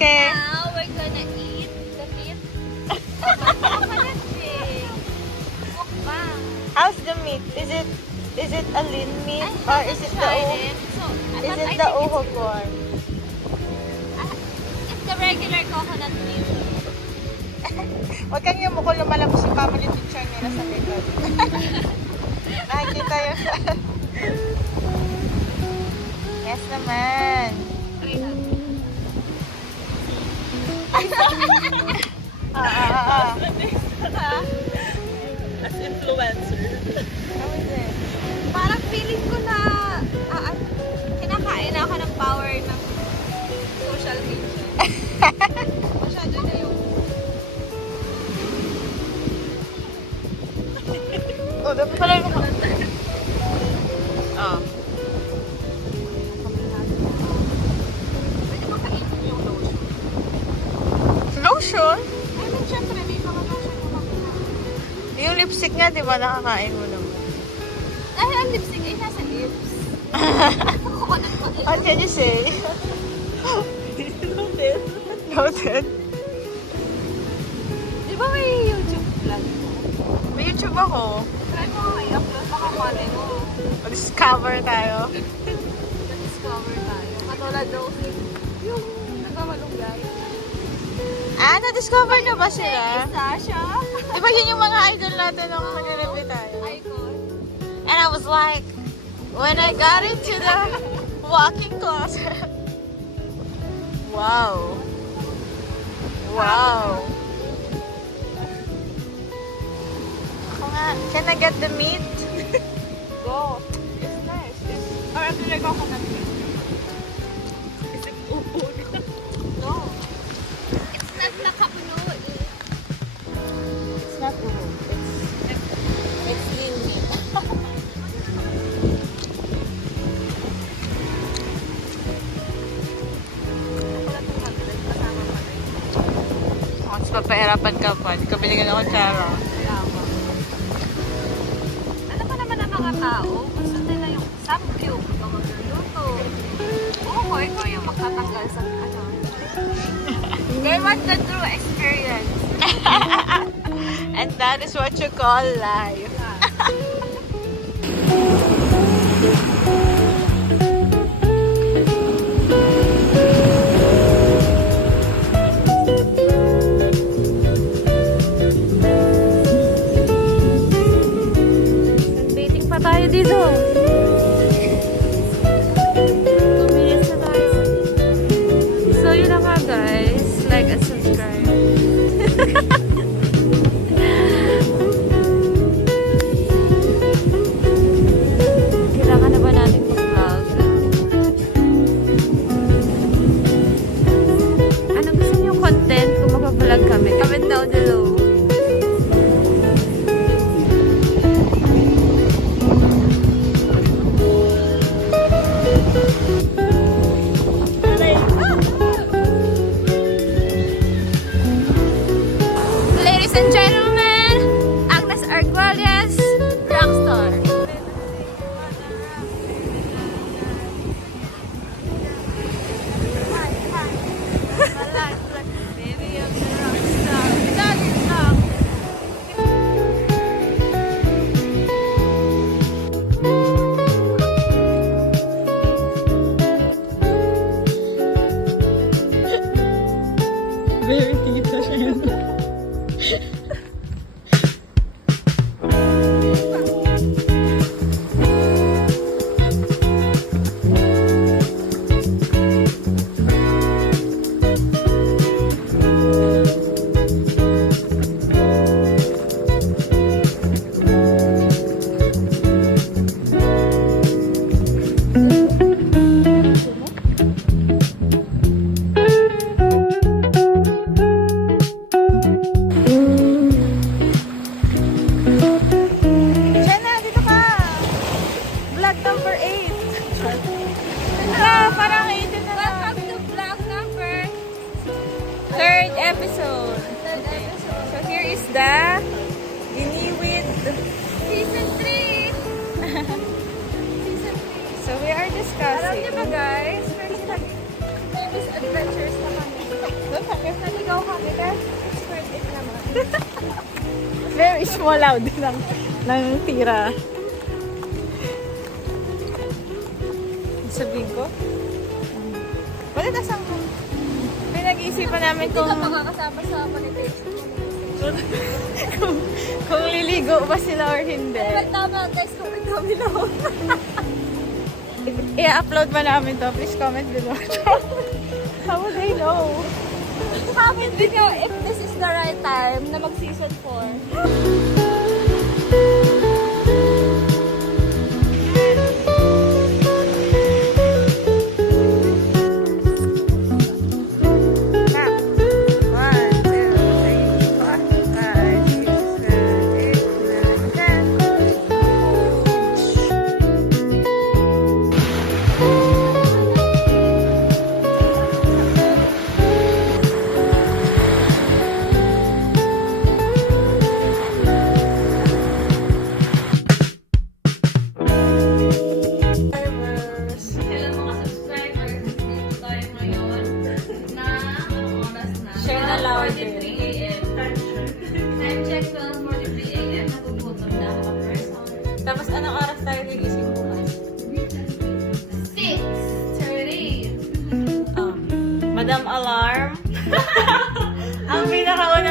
Okay. Now we're gonna eat the meat. Mukbang. How's the meat? Is it a lean meat or is it the uho corn? It's the regular coconut meat. Huwag kang yumuko, lumalabas yung mama yung picture niya sa likod. Nakikita yun. Yes naman. As influencer. How is it? Parang feeling ko na kinakain ako ng power ng social media. Masyado na yung Oh, dapat pala yung Oh. pwede makainin yung lotion. Lotion? I mean, syempre, may mga lotion mo makakain. Yung lipstick nga, di ba, nakakain mo naman? Dahil ang lipstick ay nasa lips. Coconut ko din. What can you say? Noted. Noted. Di ba may YouTube vlog? May YouTube ako. Try mo nga i-upload. Baka mali mo. Discover tayo. Na-discover tayo. Katulad daw yung nagamalunggay. Ah, na-discover na ba sila? Sasha. Di ba yun yung mga idol natin nung nag-review tayo? Icon. And I was like, when I got into the walking closet. Wow. Wow. Ako nga, can I get the meat? Go. It's nice. Or I feel like coconut meat. Is it upo? No. It's not nakapunod. It's not uho. It's lean meat. Once papahirapan ka pa, hindi ka binigyan ng kutsara. Salamat. Ano pa naman ang mga tao? Gusto nila yung samgyup o magluluto. Oo, ikaw yung magtatanggal sa ano. They want the true experience. And that is what you call life. Sunbathing pa tayo dito. 2 minutes na tayo. So yun na nga guys. Like and subscribe. Kailangan na ba natin mag-vlog? Anong gusto niyo content kung mag-vlog kami? Comment down below. Ladies and gentlemen, Agnes Arguelles, rockstar. Baby, I'm the rockstar. Dali lang. Very tita siya. Jenna, dito ka! Vlog number 8. Parang 8 na lang. Welcome to vlog number 3rd episode. 3rd episode. So here is the Giniwid. Season 3! Season 3. So we are discussing. Alam niyo ba guys, first nag-famous adventures na kami. Very small out din ng tira. Sabihin ko? Wala tasang ko. Pinag-iisipan namin Hindi ka kung, makakasama sa monetization. kung liligo ba sila or hindi. Pero tama guys, comment kami lang. I-upload ba namin to? Please comment below. How would they know? Comment din nyo if this is the right time na mag-season 4. Kailan mga subscribers, dito tayo ngayon na anong oras na? Share na loud 12:43 a.m. Time check 12:43 a.m. Nagugutom na ako person. Tapos anong oras tayo gigising bukas? 6:30. Madam Alarm. Ang pinakauna